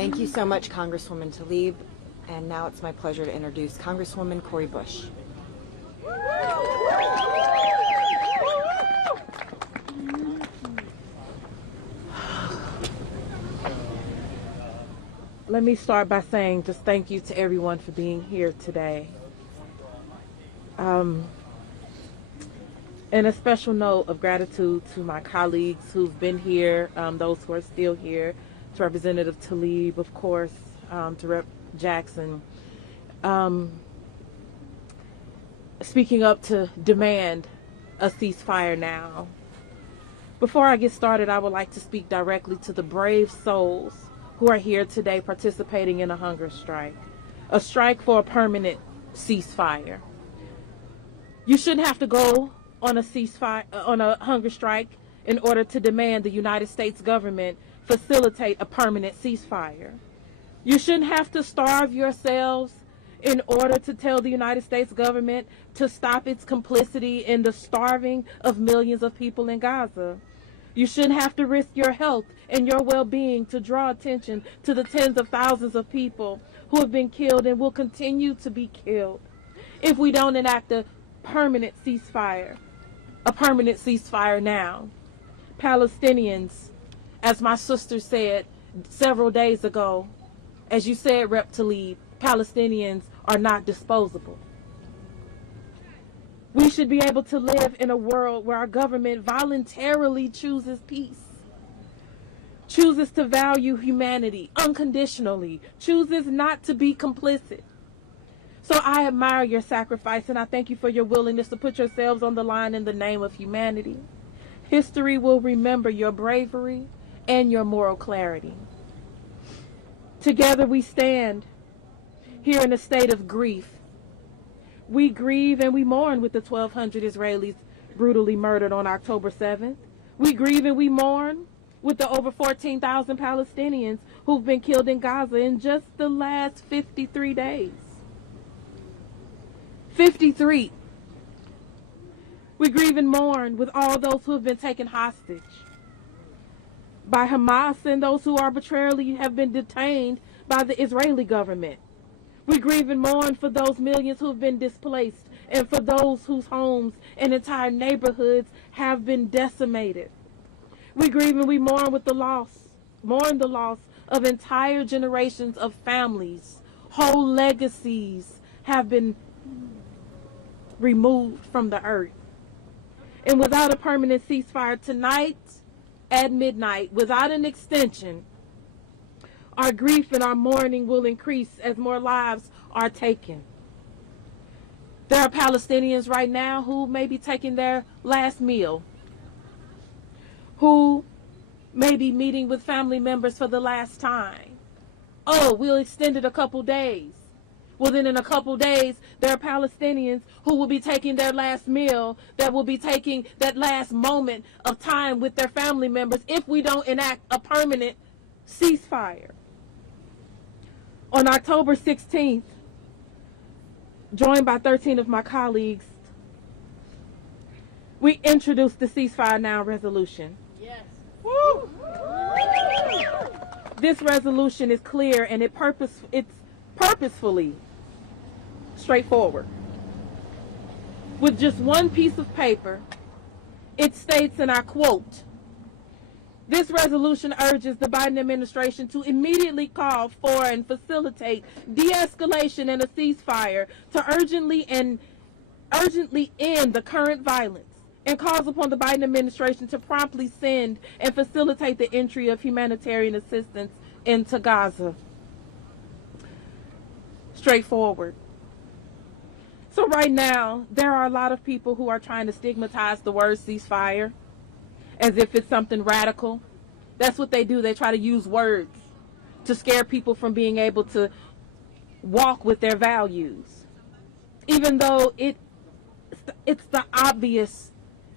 Thank you so much, Congresswoman Tlaib. And now it's my pleasure to introduce Congresswoman Cori Bush. Let me start by saying just thank you to everyone for being here today. And a special note of gratitude to my colleagues who've been here, those who are still here, to Representative Tlaib, of course, to Rep. Jackson, speaking up to demand a ceasefire now. Before I get started, I would like to speak directly to the brave souls who are here today participating in a hunger strike, a strike for a permanent ceasefire. You shouldn't have to go on a ceasefire, on a hunger strike in order to demand the United States government facilitate a permanent ceasefire. You shouldn't have to starve yourselves in order to tell the United States government to stop its complicity in the starving of millions of people in Gaza. You shouldn't have to risk your health and your well-being to draw attention to the tens of thousands of people who have been killed and will continue to be killed if we don't enact a permanent ceasefire now. Palestinians, as my sister said several days ago, as you said, Rep. Tlaib, Palestinians are not disposable. We should be able to live in a world where our government voluntarily chooses peace, chooses to value humanity unconditionally, chooses not to be complicit. So I admire your sacrifice, and I thank you for your willingness to put yourselves on the line in the name of humanity. History will remember your bravery and your moral clarity. Together we stand here in a state of grief. We grieve and we mourn with the 1,200 Israelis brutally murdered on October 7th. We grieve and we mourn with the over 14,000 Palestinians who've been killed in Gaza in just the last 53 days. 53. We grieve and mourn with all those who have been taken hostage by Hamas and those who arbitrarily have been detained by the Israeli government. We grieve and mourn for those millions who have been displaced and for those whose homes and entire neighborhoods have been decimated. We grieve and we mourn the loss of entire generations of families. Whole legacies have been removed from the earth. And without a permanent ceasefire tonight, at midnight, without an extension, our grief and our mourning will increase as more lives are taken. There are Palestinians right now who may be taking their last meal, who may be meeting with family members for the last time. Oh, we'll extend it a couple days. Well, then in a couple days, there are Palestinians who will be taking their last meal, that will be taking that last moment of time with their family members if we don't enact a permanent ceasefire. On October 16th, joined by 13 of my colleagues, we introduced the Ceasefire Now resolution. Yes. Woo! This resolution is clear and it's purposefully straightforward. With just one piece of paper, it states, and I quote, "This resolution urges the Biden administration to immediately call for and facilitate de-escalation and a ceasefire to urgently end the current violence, and calls upon the Biden administration to promptly send and facilitate the entry of humanitarian assistance into Gaza." Straightforward. So right now, there are a lot of people who are trying to stigmatize the word ceasefire as if it's something radical. That's what they do. They try to use words to scare people from being able to walk with their values, even though it's the obvious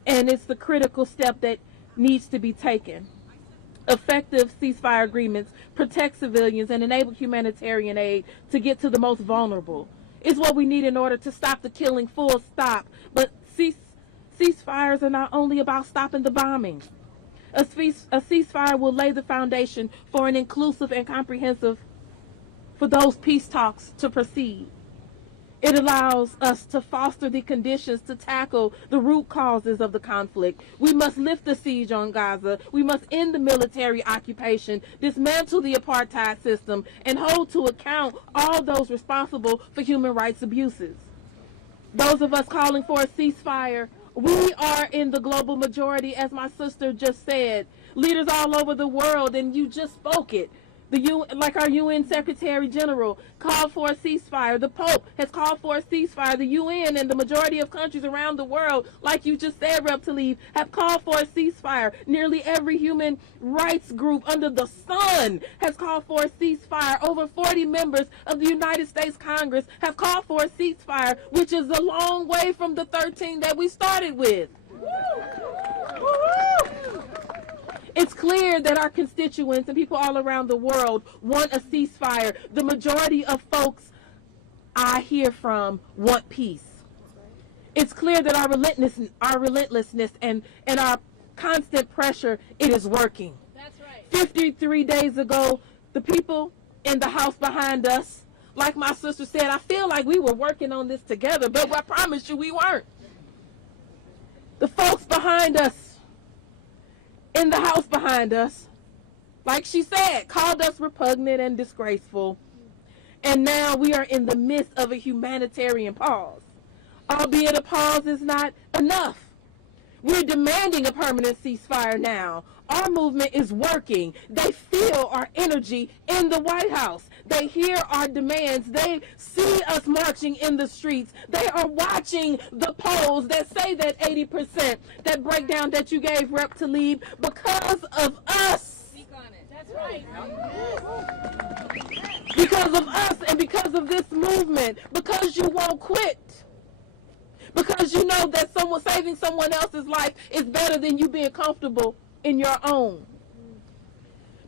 and it's the critical step that needs to be taken. Effective ceasefire agreements protect civilians and enable humanitarian aid to get to the most vulnerable. It's what we need in order to stop the killing, full stop. But ceasefires are not only about stopping the bombing. A ceasefire will lay the foundation for an inclusive and comprehensive, for those peace talks to proceed. It allows us to foster the conditions to tackle the root causes of the conflict. We must lift the siege on Gaza. We must end the military occupation, dismantle the apartheid system, and hold to account all those responsible for human rights abuses. Those of us calling for a ceasefire, we are in the global majority, as my sister just said. Leaders all over the world, and you just spoke it. Like our UN Secretary General called for a ceasefire. The Pope has called for a ceasefire. The UN and the majority of countries around the world, like you just said, Rep. Tlaib, have called for a ceasefire. Nearly every human rights group under the sun has called for a ceasefire. Over 40 members of the United States Congress have called for a ceasefire, which is a long way from the 13 that we started with. It's clear that our constituents and people all around the world want a ceasefire. The majority of folks I hear from want peace. It's clear that our relentlessness and our constant pressure, it is working. That's right. 53 days ago, the people in the house behind us, like my sister said, I feel like we were working on this together, but I promise you we weren't. The folks behind us, in the house behind us, like she said, called us repugnant and disgraceful. And now we are in the midst of a humanitarian pause. Albeit a pause is not enough. We're demanding a permanent ceasefire now. Our movement is working. They feel our energy in the White House. They hear our demands. They see us marching in the streets. They are watching the polls that say that 80%, that breakdown that you gave, Rep. Tlaib, because of us. Speak on it. That's right. Because of us and because of this movement. Because you won't quit. Because you know that saving someone else's life is better than you being comfortable in your own.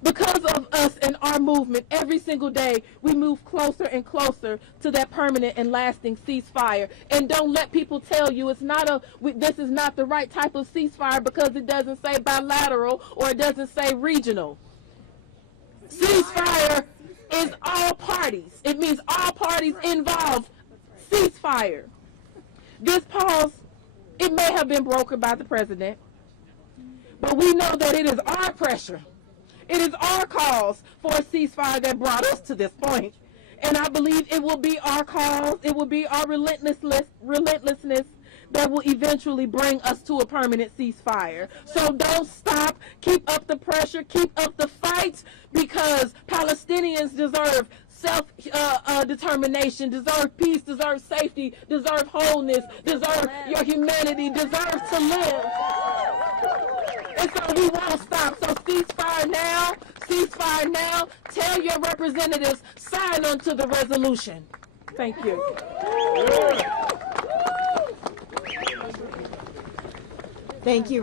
Because of us and our movement, every single day we move closer and closer to that permanent and lasting ceasefire. And don't let people tell you this is not the right type of ceasefire because it doesn't say bilateral or it doesn't say regional. Ceasefire is all parties. It means all parties involved. Ceasefire. This pause, it may have been brokered by the president, but we know that it is our pressure. It is our cause for a ceasefire that brought us to this point. And I believe it will be our cause, it will be our relentlessness that will eventually bring us to a permanent ceasefire. So don't stop, keep up the pressure, keep up the fight, because Palestinians deserve self-determination, deserve peace, deserve safety, deserve wholeness, deserve your humanity, deserve to live. And so we won't stop. So ceasefire now, tell your representatives, sign on to the resolution. Thank you. Thank you.